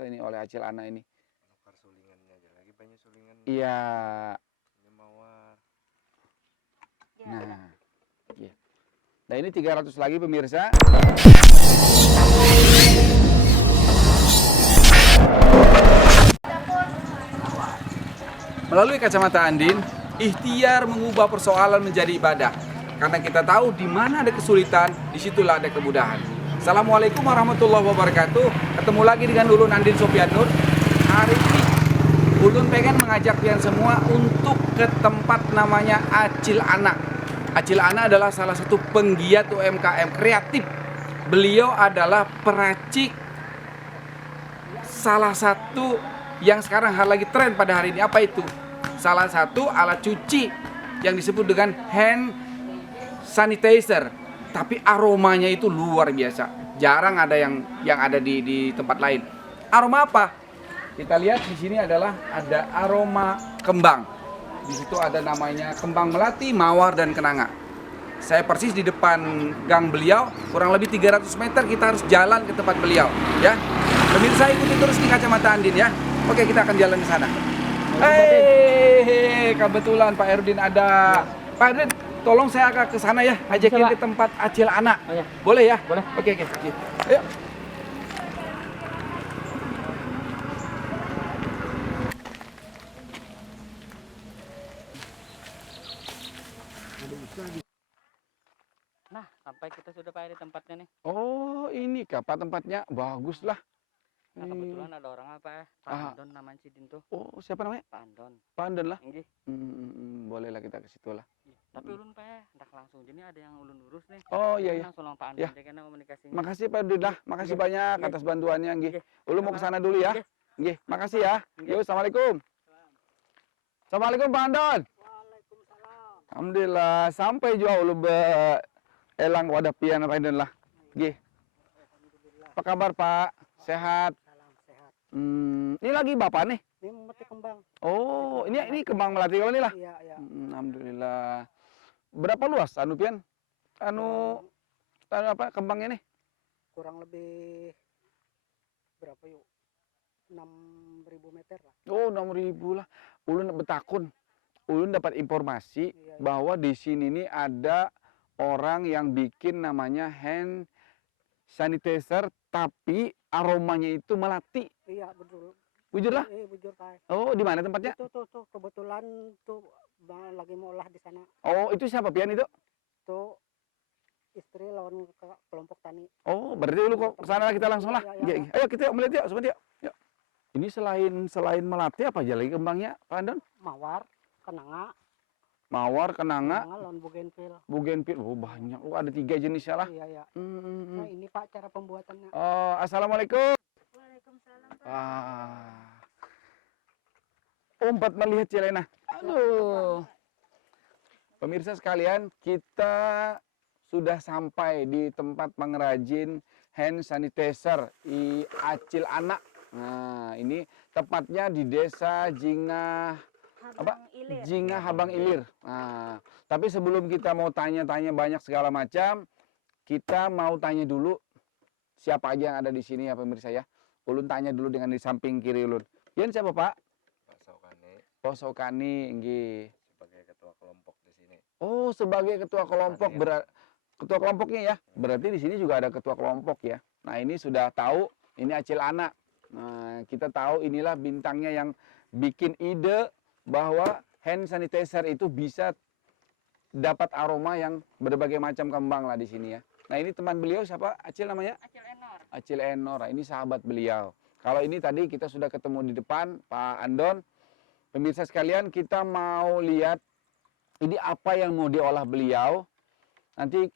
ini oleh Acil Ana ini. Nukar sulingannya aja lagi banyak sulingan. Iya. Ini mawar. Nah, iya. Nah ini 300 lagi pemirsa. Melalui kacamata Andin, ikhtiar mengubah persoalan menjadi ibadah. Karena kita tahu di mana ada kesulitan, disitulah ada kemudahan. Assalamualaikum warahmatullahi wabarakatuh. Ketemu lagi dengan Ulun Andin Sofianur. Hari ini Ulun pengen mengajak kalian semua untuk ke tempat namanya Acil Ana. Acil Ana adalah salah satu penggiat UMKM kreatif. Beliau adalah peracik salah satu yang sekarang lagi tren pada hari ini. Apa itu? Salah satu alat cuci yang disebut dengan hand sanitizer, tapi aromanya itu luar biasa. Jarang ada yang ada di tempat lain. Aroma apa? Kita lihat di sini adalah ada aroma kembang. Di situ ada namanya kembang melati, mawar dan kenanga. Saya persis di depan gang beliau, kurang lebih 300 meter kita harus jalan ke tempat beliau, ya. Pemirsa ikuti terus di kacamata Andin ya. Oke, kita akan jalan ke sana. Kebetulan Pak Erdin ada. Pak Erdin, tolong saya agak ke sana ya, ajakin ke tempat Acil Ana. Oh, ya. Boleh ya? Boleh. Oke. Ayo. Nah, sampai kita sudah Pak di tempatnya nih. Oh, ini kah Pak tempatnya? Bagus lah. Nah, kebetulan ada orang apa ya? Pak Andon namanya si Dinto. Oh, siapa namanya? Pak Andon. Pak Andon lah. Nggih. Bolehlah kita ke situ lah. Tapi ulun Pak, ndak langsung jadi ada yang ulun urus nih. Oh iya ya. Langsung Pak Andon Ya. kena komunikasinya. Makasih Pak Erdin lah. Makasih banyak atas bantuannya nggih. Ulun mau ke sana dulu ya. Nggih, makasih ya. Yuk, assalamualaikum. Assalamualaikum Pak Andon. Waalaikumsalam. Alhamdulillah sampai juga ulun elang wadah pian Pak Andon lah. Nggih. Apa kabar Pak? Sehat? Salam sehat. Ini lagi Bapak nih. Ini memetik kembang. Oh, ini kembang melati kalau ini lah. Iya. Alhamdulillah. Berapa luas anu pian? Anu apa kembangnya nih? Kurang lebih berapa yuk? 6.000 meter lah. Oh, 6.000 lah. Ulun betakun. Ulun dapat informasi Iya. bahwa di sini nih ada orang yang bikin namanya hand sanitizer tapi aromanya itu melati. Iya betul. Bujur lah. Bujur Pak. Oh, di mana tempatnya? Itu tuh kebetulan tuh lagi mau olah di sana. Oh, itu siapa pian itu? Tuh istri lawan kelompok tani. Oh, berarti dulu kok ke sana kita langsung lah. Iya. Ayo kita melihat yuk, sebentar yuk. Ini selain melati apa aja lagi kembangnya, Pak Andon? Mawar, kenanga. Mawar, kenanga, Lawan bugenvil. bugenvil. Oh, banyak. Oh, ada 3 jenisnya lah. Iya. Hmm. Nah, ini Pak cara pembuatannya. Oh, assalamualaikum. Waalaikumsalam Pak. Umpat melihat Cilena. Aduh. Pemirsa sekalian, kita sudah sampai di tempat pengrajin hand sanitizer di Acil Ana. Nah, ini tepatnya di desa Jingah Habang Ilir. Nah, tapi sebelum kita mau tanya-tanya banyak segala macam, kita mau tanya dulu siapa aja yang ada di sini ya pemirsa ya. Ulun tanya dulu dengan di samping kiri ulun. Yan siapa Pak? Pak Saukane. Oh Saukani, nggih. Sebagai ketua kelompok di sini. Oh, sebagai ketua kelompok ketua kelompoknya ya. Berarti di sini juga ada ketua kelompok ya. Nah, ini sudah tahu ini Acil Ana. Nah, kita tahu inilah bintangnya yang bikin ide bahwa hand sanitizer itu bisa dapat aroma yang berbagai macam kembang lah di sini ya. Nah, ini teman beliau siapa? Acil namanya? Acil Enor. Acil Enor. Ini sahabat beliau. Kalau ini tadi kita sudah ketemu di depan Pak Andon. Pemirsa sekalian, kita mau lihat ini apa yang mau diolah beliau. Nanti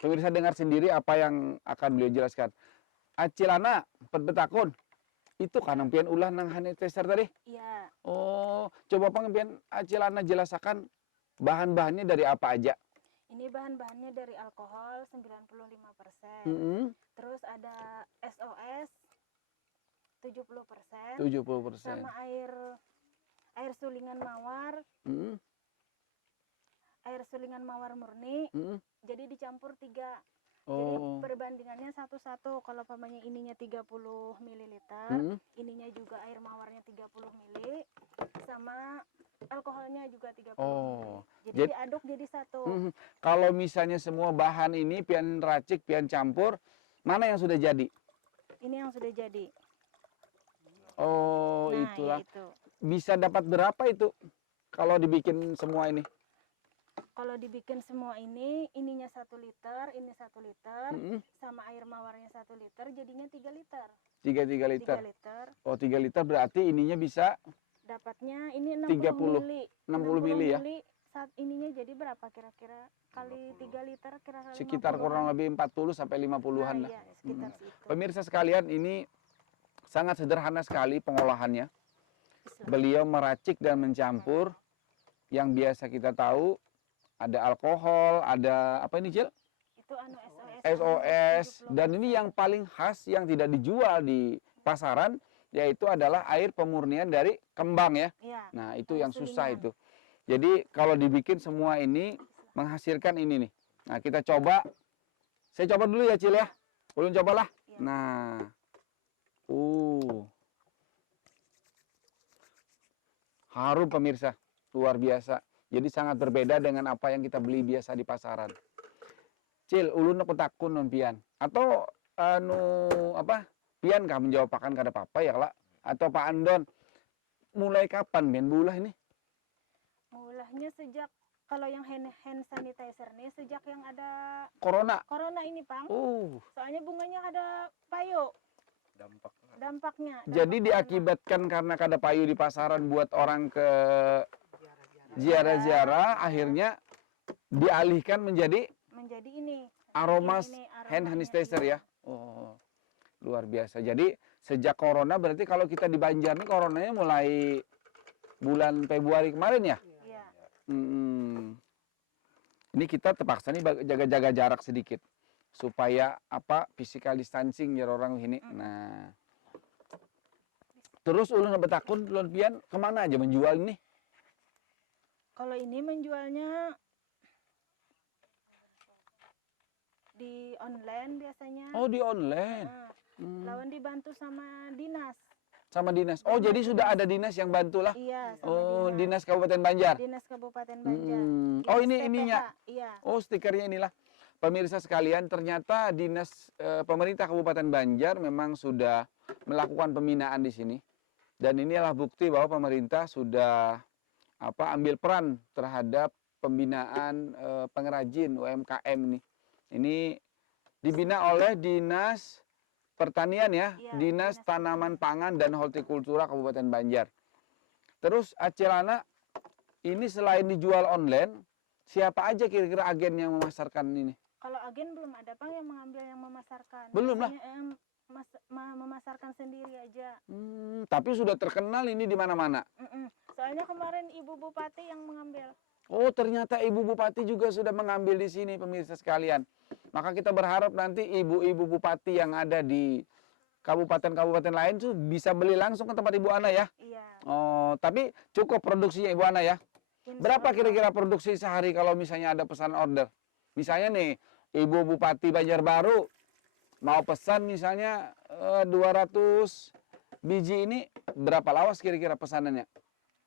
pemirsa dengar sendiri apa yang akan beliau jelaskan. Acil Ana, betakun. Itu kan pian ulah nang sanitizer tadi? Iya. Oh, coba pian Acil Ana jelaskan bahan-bahannya dari apa aja? Ini bahan-bahannya dari alkohol 95%. Terus ada SOS 70%. 70%. Sama air sulingan mawar. Air sulingan mawar murni. Jadi dicampur 3 Jadi Oh. perbandingannya satu-satu. Kalau pamannya ininya 30 ml, Mm-mm. ininya juga air mawarnya 30 ml, sama alkoholnya juga 30 Oh. ml. Jadi Jad- diaduk jadi satu. Mhm. Kalau misalnya semua bahan ini pian racik, pian campur, mana yang sudah jadi? Ini yang sudah jadi. Oh, Nah, itulah. itu. Bisa dapat berapa itu kalau dibikin semua ini? Kalau dibikin semua ini, ininya 1 liter, ini 1 liter, Mm-mm. sama air mawarnya 1 liter, jadinya 3 liter. 3 liter. 3 liter. Oh, 3 liter berarti ininya bisa Dapatnya ini 30 mili. 60 mili ya? mili, saat ininya jadi berapa kira-kira? Kali 3 liter kira-kira Sekitar 50-an. kurang lebih 40 sampai 50-an Nah, lah. iya, sekitar situ. Pemirsa sekalian, ini sangat sederhana sekali pengolahannya. Islam. Beliau meracik dan mencampur yang biasa kita tahu ada alkohol, ada apa ini, Cil? Itu anu SOS. SOS, dan ini yang paling khas yang tidak dijual di pasaran yaitu adalah air pemurnian dari kembang ya. Iya. Nah, itu air yang susah sulingan. itu. Jadi kalau dibikin semua ini menghasilkan ini nih. Nah, kita coba. Saya coba dulu ya, Cil ya. Ulun cobalah. Iya. Nah. Harum pemirsa. Luar biasa. Jadi sangat berbeda dengan apa yang kita beli biasa di pasaran. Cil, ulun aku takun non pian. Atau anu apa? Pian kah menjawab akan kada apa-apa ya lah. Atau Pak Andon. Mulai kapan pian bulah ini? Mulanya sejak kalau yang hand sanitizer nih sejak yang ada Corona. corona ini, Pang. Soalnya bunganya ada payu Dampaknya. dampaknya. Jadi dampak corona. diakibatkan karena kada payu di pasaran buat orang ke ziarah-ziarah, akhirnya dialihkan menjadi menjadi ini aromas ini hand aromanya, sanitizer iya. ya. Oh, luar biasa. Jadi sejak corona berarti kalau kita di Banjar nih coronanya mulai bulan Februari kemarin ya. Iya. Ini kita terpaksa nih jaga-jaga jarak sedikit supaya apa physical distancing ya orang ini. Nah, terus ulun betakun ulun pian kemana aja menjual ini? Kalau ini menjualnya di online biasanya. Oh, di online. Nah, Hmm. lawan dibantu sama dinas. Sama dinas. Oh, jadi sudah ada dinas yang bantu lah. Iya, sama Oh, dinas Kabupaten Banjar. Dinas Kabupaten Banjar. Oh, Dinas ini PPH, ininya. Iya. Oh, stikernya inilah. Pemirsa sekalian, ternyata dinas pemerintah Kabupaten Banjar memang sudah melakukan pembinaan di sini. Dan inilah bukti bahwa pemerintah sudah ambil peran terhadap pembinaan pengrajin UMKM ini. Ini dibina oleh Dinas Pertanian ya, Iya, Dinas Dinas Tanaman Pangan dan Hortikultura Kabupaten Banjar. Terus Acilana, ini selain dijual online, siapa aja kira-kira agen yang memasarkan ini? Kalau agen belum ada, Bang, yang mengambil yang memasarkan. Belum lah. Biasanya, memasarkan sendiri aja. Tapi sudah terkenal ini di mana-mana. Soalnya kemarin Ibu Bupati yang mengambil. Oh, ternyata Ibu Bupati juga sudah mengambil di sini, pemirsa sekalian. Maka kita berharap nanti ibu-ibu bupati yang ada di kabupaten-kabupaten lain tuh bisa beli langsung ke tempat Ibu Ana ya. Iya. Oh, tapi cukup produksinya Ibu Ana ya. Insya Berapa Allah. kira-kira produksi sehari kalau misalnya ada pesan order? Misalnya nih, Ibu Bupati Banjarbaru mau pesan misalnya 200 biji ini, berapa lawas kira-kira pesanannya?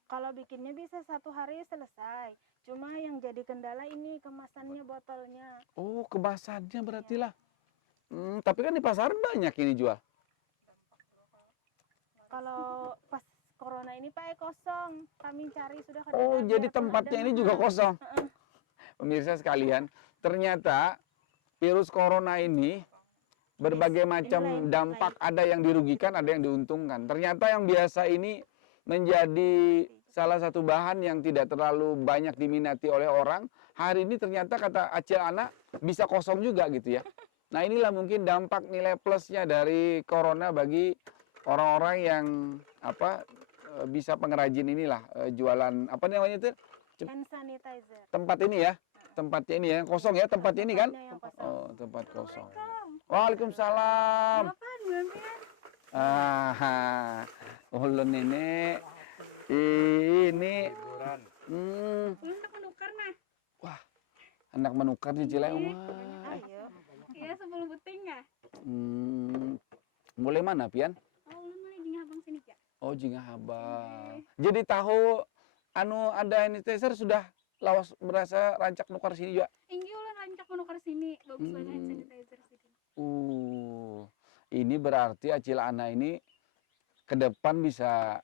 Kalau bikinnya bisa 1 hari selesai. Cuma yang jadi kendala ini kemasannya, botolnya. Oh, kemasannya berarti lah. Tapi kan di pasaran banyak ini jual. Kalau pas corona ini Pak kosong. Kami cari sudah kada Oh, ada, jadi kalau tempatnya ada ini mah. juga kosong. Pemirsa sekalian, ternyata virus corona ini berbagai macam dampak, ada yang dirugikan, ada yang diuntungkan. Ternyata yang biasa ini menjadi salah satu bahan yang tidak terlalu banyak diminati oleh orang. Hari ini ternyata kata Acil Ana bisa kosong juga gitu ya. Nah, inilah mungkin dampak nilai plusnya dari corona bagi orang-orang yang bisa pengrajin inilah jualan apa namanya itu? Hand sanitizer. Tempat ini ya. Tempatnya ini ya, yang kosong ya tempatnya ini kan? Tempatnya yang kosong. Oh, tempat kosong. Waalaikumsalam. Ulun nenek. Ini Liburan. wah, hendak menukar di Cilewang. Ayo. Iya, 10 buting ya. Mulai mana, Pian? Oh, ulun mulai di Abang sini, Kak. Oh, Jingahabang. Jadi tahu anu ada sanitizer sudah lawas berasa rancak nukar sini juga. Inggi ulun rancak menukar sini. Bagus banget hand Hmm. sanitizer sini. Ini berarti Acil Ana ini ke depan bisa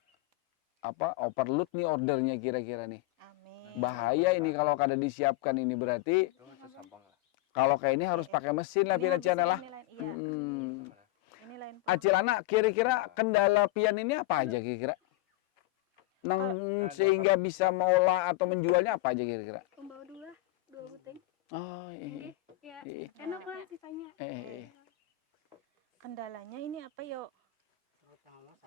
apa overload nih ordernya kira-kira nih. Amin. Bahaya ini kalau kada disiapkan ini berarti Itu khusus abang lah. kalau kayak ini harus pakai mesin lah Ini Pian habis Acil Ana lah. ini lain, iya. Ini lain. Acil Ana kira-kira kendala Pian ini apa aja kira-kira? Nang sehingga bisa mengolah atau menjualnya apa aja kira-kira? Pembawa 2 buting. Oh iya. Iya. Iya. Enak lah sisanya. Kendalanya ini apa yo?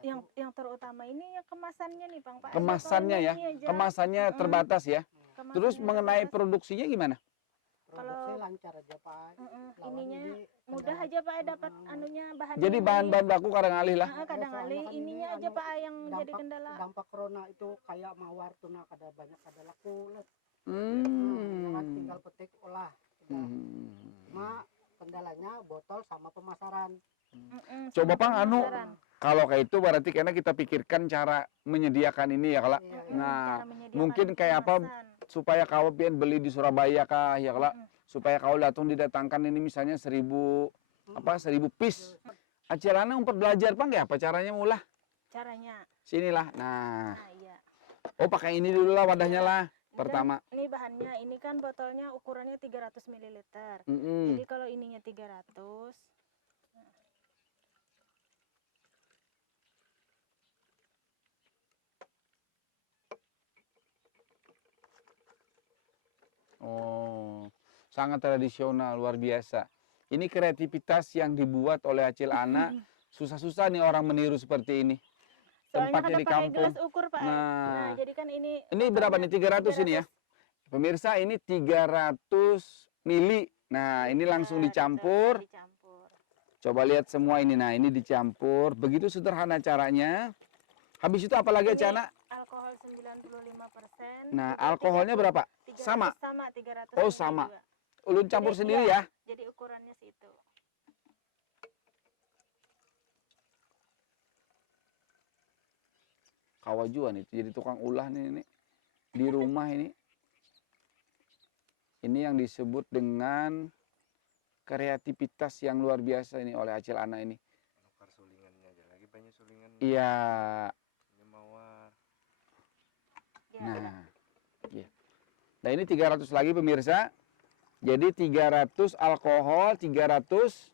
Yang terutama ini ya kemasannya nih Bang Pak. Kemasannya ya, kemasannya terbatas ya. Terus mengenai produksinya gimana? Produksi lancar aja Pak. ininya mudah aja Pak dapat anunya bahan. Jadi bahan-bahan baku kadang alih lah. Kadang alih ininya aja Pak yang jadi kendala. Dampak corona itu kayak mawar tuna kada banyak kada laku. Tinggal petik olah. Cuma kendalanya botol sama pemasaran. Coba Pang anu kalau kayak itu berarti karena kita pikirkan cara menyediakan ini ya kalau. Nah, mungkin kayak apa supaya kau pian beli di Surabaya kah ya kalau supaya kau datang didatangkan ini misalnya 1000 piece. Acil Ana umpet belajar Pang ya apa caranya mulah? Caranya. Sinilah. Nah. Iya. Oh, pakai ini dulu lah wadahnya lah. Pertama. Ini bahannya, ini kan botolnya ukurannya 300 ml. Jadi kalau ininya 300. Oh, sangat tradisional, luar biasa. Ini kreativitas yang dibuat oleh Acil Ana. Susah-susah nih orang meniru seperti ini. Tempatnya di kampung. Gelas ukur, Pak. Nah, jadi kan ini berapa nih? 300 ini ya? Pemirsa, ini 300 mili. Nah, ini langsung dicampur. Coba lihat semua ini. Nah, ini dicampur. Begitu sederhana caranya. Habis itu apa lagi, Cana? Alkohol 95%. Nah, alkoholnya berapa? Sama? Sama, 300. Oh, sama. Ulun campur sendiri ya? Jadi ukurannya situ. Kawajuan itu jadi tukang ulah nih di rumah ini. Ini yang disebut dengan kreativitas yang luar biasa ini oleh Acil Ana ini. Nukar sulingannya aja lagi banyak sulingannya. Iya. Ini mawar. Nah. Iya. Nah, ini 300 lagi pemirsa. Jadi 300 alkohol, 300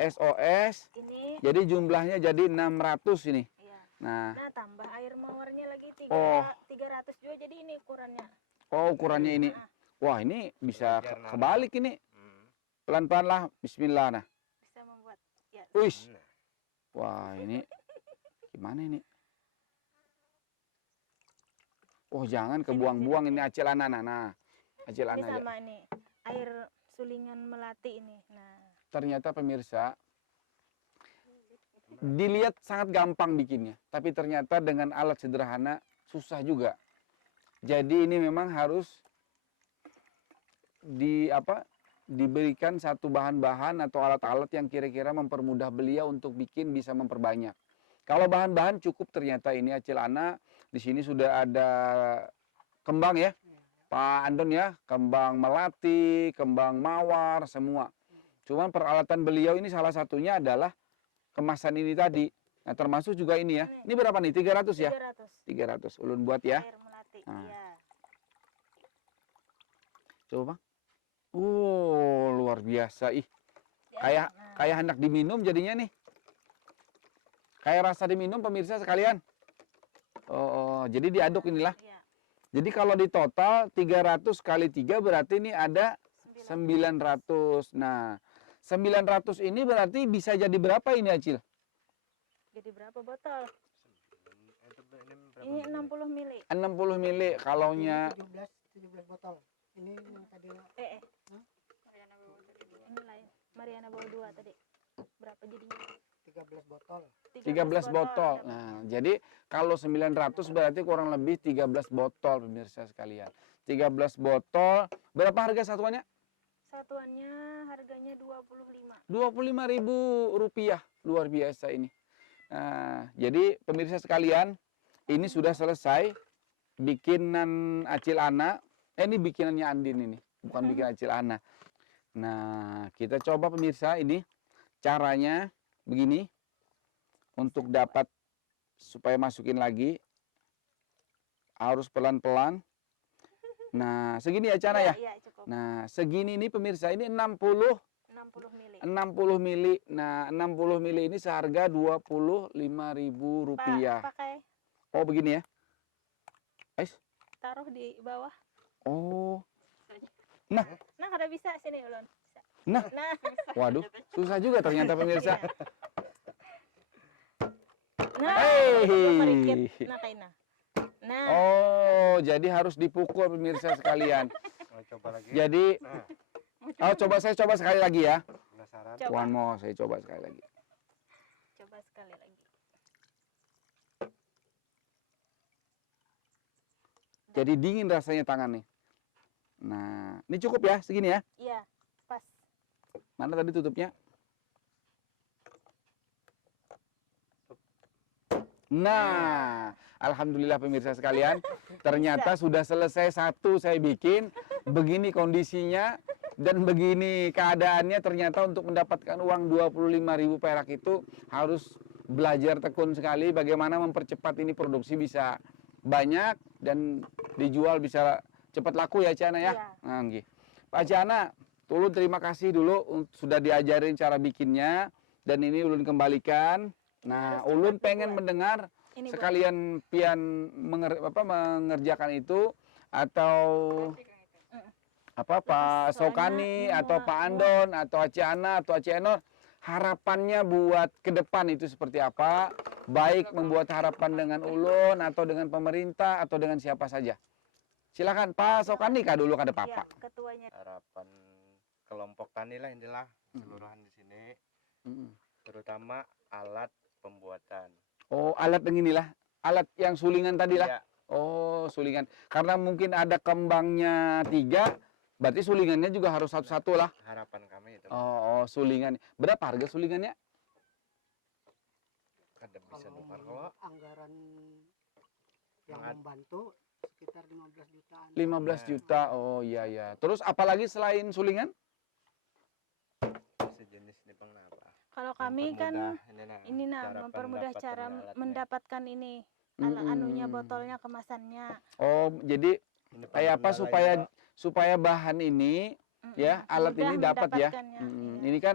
SOS. Ini. Jadi jumlahnya jadi 600 ini. Iya. Nah, tambah air mawarnya lagi 300 juga, jadi ini ukurannya. oh ukurannya ini. Wah, ini bisa kebalik ini. Pelan-pelan lah, bismillah. Nah. Bisa membuat. Ya. Wih. Wah, ini gimana ini? Oh, jangan kebuang-buang ini Acil Ana. Nah, Acil Ana. Ini sama ini, air sulingan melati ini. Nah. Ternyata pemirsa, dilihat sangat gampang bikinnya, tapi ternyata dengan alat sederhana susah juga. Jadi ini memang harus diberikan satu bahan-bahan atau alat-alat yang kira-kira mempermudah beliau untuk bikin bisa memperbanyak. Kalau bahan-bahan cukup ternyata ini Acil Ana di sini sudah ada kembang ya, Pak Andon ya, kembang melati, kembang mawar semua. Cuman peralatan beliau ini salah satunya adalah kemasan ini tadi. Nah, termasuk juga ini ya. Ini berapa nih? 300 ya? 300. Ulun buat ya. Air melati. Nah. Iya. Coba, Bang. Luar biasa ih. Kayak hendak diminum jadinya nih. Kayak rasa diminum pemirsa sekalian. Oh, jadi diaduk inilah. Iya. Jadi kalau di total 300 kali 3 berarti ini ada 900. Nah, 900 ini berarti bisa jadi berapa ini Acil? Jadi berapa botol? Ini 60 mili. 60 mili kalaunya 17 botol. Ini yang tadi Ini lain. Mariana bawa 2 tadi. Berapa jadinya? 13 botol. 13 botol. Nah, jadi kalau 900 berarti kurang lebih 13 botol pemirsa sekalian. 13 botol. Berapa harga satuannya? Satuannya harganya 25. Rp25.000, luar biasa ini. Nah, jadi pemirsa sekalian, ini sudah selesai bikinan Acil Ana. Ini bikinannya Andin ini, bukan bikinan Acil Ana. Nah, kita coba pemirsa ini caranya begini untuk dapat supaya masukin lagi harus pelan-pelan. Nah, segini ya cara ya. Iya, cukup. Nah, segini ini pemirsa ini 60 60 mili. mili. Nah, 60 mili ini seharga Rp25.000. Pakai Oh, begini ya. Guys. taruh di bawah. Oh. Nah, Nah, kada bisa sini ulun. Bisa. nah. Nah, Waduh, susah juga ternyata pemirsa. nah, Hey. merikit. Nah, kaina. Nah, Oh, jadi harus dipukul pemirsa sekalian. Mau coba lagi? Jadi, Nah, saya coba sekali lagi ya. penasaran? Coba. One more, saya coba sekali lagi. coba sekali lagi. Jadi dingin rasanya tangan nih. Nah, ini cukup ya, segini ya. Iya, pas. Mana tadi tutupnya? Nah, alhamdulillah pemirsa sekalian, ternyata sudah selesai satu saya bikin. Begini kondisinya dan begini keadaannya, ternyata untuk mendapatkan uang 25.000 perak itu harus belajar tekun sekali bagaimana mempercepat ini produksi bisa banyak dan dijual bisa cepat laku ya Ciana ya. Iya. Nah, nggih. Pak Ciana, ulun terima kasih dulu sudah diajarin cara bikinnya dan ini ulun kembalikan. Nah, ulun pengen mendengar Ini sekalian pian mengerjakan itu atau apa Pak Soalnya Sokani ini atau muat- Pak Andon atau Aciana atau Acienor harapannya buat ke depan itu seperti apa? Baik membuat harapan dengan ulun atau dengan pemerintah atau dengan siapa saja. Silakan Pak Sokani kah dulu kada Iya, apa-apa. ketuanya. Harapan kelompok tani lah inilah seluruhan di sini, Mm. terutama alat pembuatan. Oh, alat yang inilah, alat yang sulingan tadi lah. Ya, Oh, sulingan. Karena mungkin ada kembangnya 3, berarti sulingannya juga harus satu-satu lah. harapan kami itu. Oh, sulingan. Berapa harga sulingannya? Kada bisa Kalau nukar menurut kok. anggaran yang Mengat- membantu sekitar 15 jutaan. 15 juta. Oh, iya ya. Terus apalagi selain sulingan? Sejenis nih Bang apa? Kalau kami kan ini nah cara mempermudah pendapat cara dari alatnya. mendapatkan ini anunya Mm-mm. botolnya kemasannya. Oh, jadi Ini kayak apa kendala supaya juga. supaya bahan ini ya, alat Mudah ini dapat ya. mendapatkannya, iya. Ini kan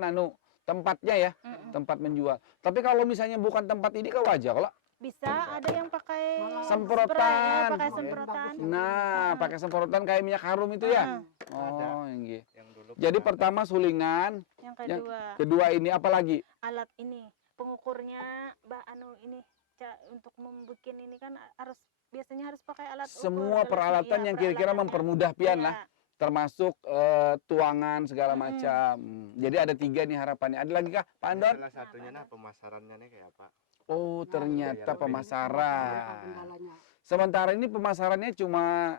tempatnya ya, tempat menjual. Tapi kalau misalnya bukan tempat ini kan wajar kalau. Bisa ada yang pakai Semprotan. spray, ya, pakai Oh, semprotan. bagus. Nah, pakai semprotan kayak minyak harum itu ya. Ada. Oh, yang gitu. Yang dulu Jadi pernah ada. pertama sulingan, Yang Yang kedua kedua ini apa lagi? alat ini pengukurnya ini untuk membuat ini kan biasanya harus pakai alat ukur Semua gelasnya, peralatan iya, yang kira-kira peralatannya. mempermudah pian Iya. lah. Termasuk tuangan segala macam. Jadi ada 3 nih harapannya. Ada lagi kah, Pak Ini Andon? salah satunya nah pemasarannya nih kayak apa? Oh, ternyata iya, pemasaran. Kendalanya. Sementara ini pemasarannya cuma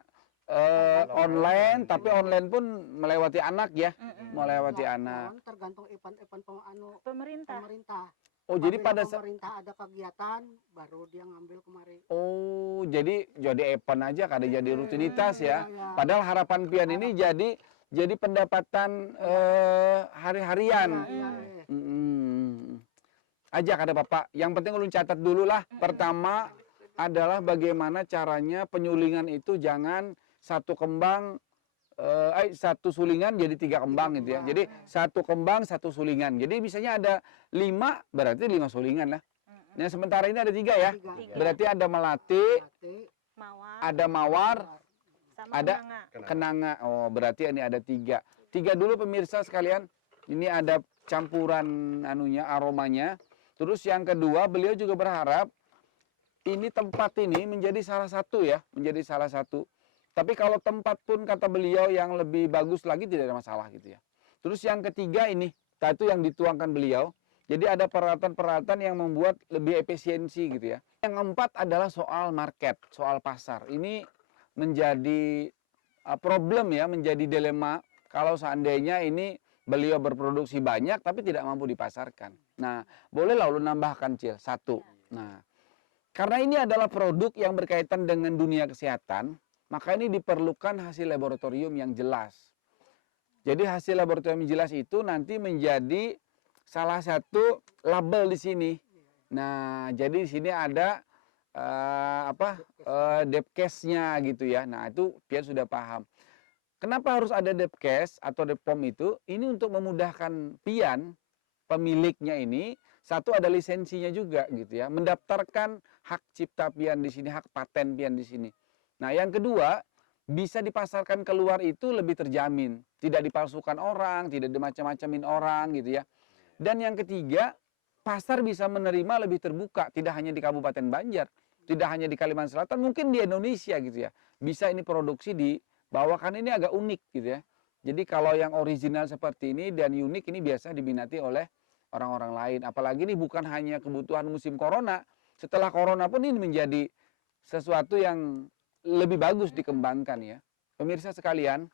online, tapi online pun melewati anak ya. Melewati anak. Lawan tergantung event-event Pemerintah. pemerintah. Oh, jadi Apabila pada pemerintah ada kegiatan baru dia ngambil kemari. Oh, jadi event aja kada jadi rutinitas ya. Iya. Padahal harapan pian ini jadi pendapatan hari-harian. Iya. Mm. Aja kada Bapak. Yang penting ulun catat dulu lah. Pertama adalah bagaimana caranya penyulingan itu jangan satu kembang satu sulingan jadi 3 kembang gitu ya. Jadi satu kembang satu sulingan. Jadi misalnya ada 5 berarti 5 sulingan lah. Nah, sementara ini ada 3 ya. Tiga. Berarti ada melati, Berarti Mawar ada mawar, sama ada manga. kenanga. Oh, berarti ini ada 3. 3 dulu pemirsa sekalian. Ini ada campuran aromanya. Terus yang kedua, beliau juga berharap ini tempat ini menjadi salah satu ya, menjadi salah satu. Tapi kalau tempat pun kata beliau yang lebih bagus lagi tidak ada masalah gitu ya. Terus yang ketiga ini, itu yang dituangkan beliau. Jadi ada peralatan-peralatan yang membuat lebih efisiensi gitu ya. Yang keempat adalah soal market, soal pasar. Ini menjadi problem ya, menjadi dilema kalau seandainya ini beliau berproduksi banyak tapi tidak mampu dipasarkan. Nah, boleh lalu nambahkan Cil, satu. Nah, karena ini adalah produk yang berkaitan dengan dunia kesehatan, maka ini diperlukan hasil laboratorium yang jelas. Jadi hasil laboratorium yang jelas itu nanti menjadi salah satu label di sini. Nah, jadi di sini ada Depkes-nya gitu ya. Nah, itu Pian sudah paham. Kenapa harus ada Depkes atau Depom itu? Ini untuk memudahkan Pian, pemiliknya ini, satu ada lisensinya juga gitu ya. Mendaftarkan hak cipta Pian di sini, hak paten Pian di sini. Nah, yang kedua, bisa dipasarkan keluar itu lebih terjamin. Tidak dipalsukan orang, tidak dimacam-macamin orang gitu ya. Dan yang ketiga, pasar bisa menerima lebih terbuka, tidak hanya di Kabupaten Banjar, tidak hanya di Kalimantan Selatan, mungkin di Indonesia gitu ya. Bisa ini produksi dibawakan, ini agak unik gitu ya. Jadi kalau yang original seperti ini dan unik ini biasa diminati oleh orang-orang lain. Apalagi ini bukan hanya kebutuhan musim corona, setelah corona pun ini menjadi sesuatu yang lebih bagus dikembangkan ya. Pemirsa sekalian,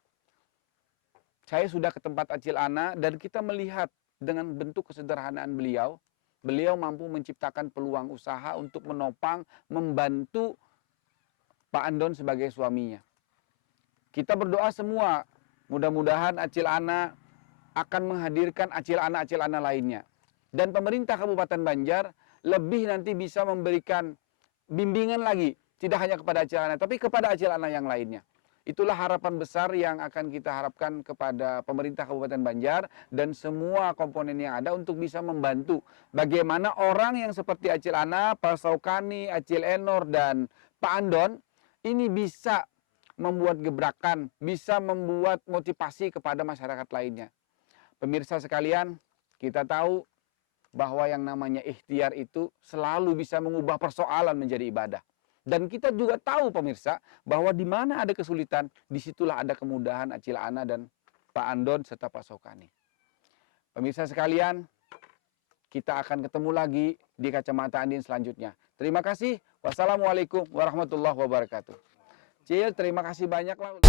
saya sudah ke tempat Acil Ana dan kita melihat dengan bentuk kesederhanaan beliau, beliau mampu menciptakan peluang usaha untuk menopang, membantu Pak Andon sebagai suaminya. Kita berdoa semua, mudah-mudahan Acil Ana akan menghadirkan Acil Ana lainnya. Dan pemerintah Kabupaten Banjar lebih nanti bisa memberikan bimbingan lagi, tidak hanya kepada Acil Ana, tapi kepada Acil Ana yang lainnya. Itulah harapan besar yang akan kita harapkan kepada pemerintah Kabupaten Banjar dan semua komponen yang ada untuk bisa membantu bagaimana orang yang seperti Acil Ana, Pak Saukani, Acil Enor, dan Pak Andon ini bisa membuat gebrakan, bisa membuat motivasi kepada masyarakat lainnya. Pemirsa sekalian, kita tahu bahwa yang namanya ikhtiar itu selalu bisa mengubah persoalan menjadi ibadah. Dan kita juga tahu pemirsa bahwa di mana ada kesulitan, disitulah ada kemudahan Acil Ana dan Pak Andon serta Pak Saukani. Pemirsa sekalian, kita akan ketemu lagi di Kacamata Andin selanjutnya. Terima kasih. Wassalamualaikum warahmatullahi wabarakatuh. Cil, terima kasih banyak lah.